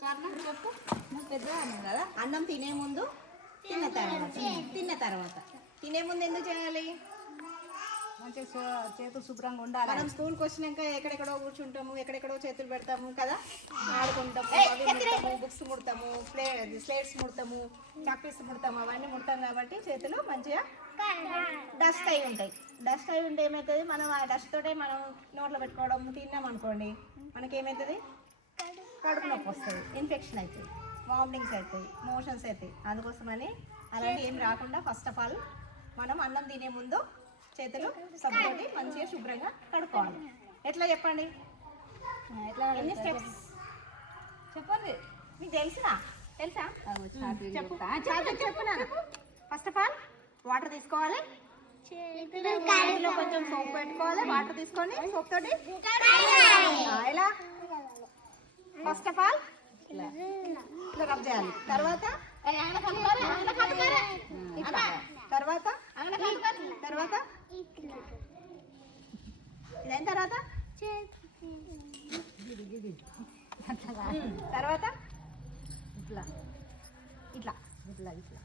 చెప్పు. పెద్ద అన్నం కదా. అన్నం తినే ముందు, తిన్న తర్వాత తినే ముందు ఎందుకు చేయాలి? మంచిగా చేతులు శుభ్రంగా ఉండాలి. మనం స్కూల్కి వచ్చినాక ఎక్కడెక్కడో కూర్చుంటాము, ఎక్కడెక్కడో చేతులు పెడతాము కదా, ఆడుకుంటాము, బుక్స్ ముడతాము, స్లేట్స్ ముడతాము, చాక్పీస్ ముడతాము, అవన్నీ ముడతాం కాబట్టి చేతులు మంచిగా డస్ట్ అయి ఉంటాయి. డస్ట్ అయి ఉంటే ఏమవుతుంది, మనం ఆ డస్ట్ తోటే మనం నోట్లో పెట్టుకోవడం తిన్నాం అనుకోండి, మనకేమవుతుంది, కడుపు నొప్పి వస్తుంది, ఇన్ఫెక్షన్ అవుతుంది, వామిటింగ్స్ అవుతాయి, మోషన్స్ అవుతాయి. అందుకోసమని అలాంటి ఏం రాకుండా ఫస్ట్ ఆఫ్ ఆల్ మనం అన్నం తినే ముందు చేతులు సబ్బుతోటి మంచిగా శుభ్రంగా కడుక్కోవాలి. ఎట్లా చెప్పండి, ఎన్ని స్టెప్స్ చెప్పండి, మీకు తెలుసా? చెప్పు నాన్న. ఫస్ట్ ఆఫ్ ఆల్ వాటర్ తీసుకోవాలి, చేతిలో కొంచెం సోప్ పెట్టుకోవాలి, వాటర్ తీసుకొని సోప్ తోటి ఎలా ఫస్ట్ ఆఫ్ ఆల్ ఇట్లా రబ్ చేయాలి. తర్వాత తర్వాత తర్వాత ఇదైన తర్వాత తర్వాత ఇట్లా ఇట్లా ఇట్లా ఇట్లా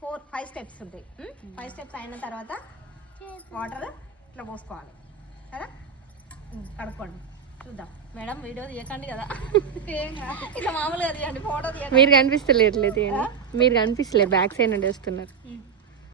4-5 స్టెప్స్ ఉంటాయి. 5 స్టెప్స్ అయిన తర్వాత వాటర్ ఇట్లా పోసుకోవాలి కదా. కడుక్కోండి, చూద్దాం. మేడం వీడియో తీయకండి కదా, ఇట్లా మామూలుగా తీయండి, ఫోటో తీయండి. మీరు కనిపిస్తలేదు, మీరు కనిపిస్తలేదు, బ్యాక్ సైడ్ నుండి వస్తున్నారు.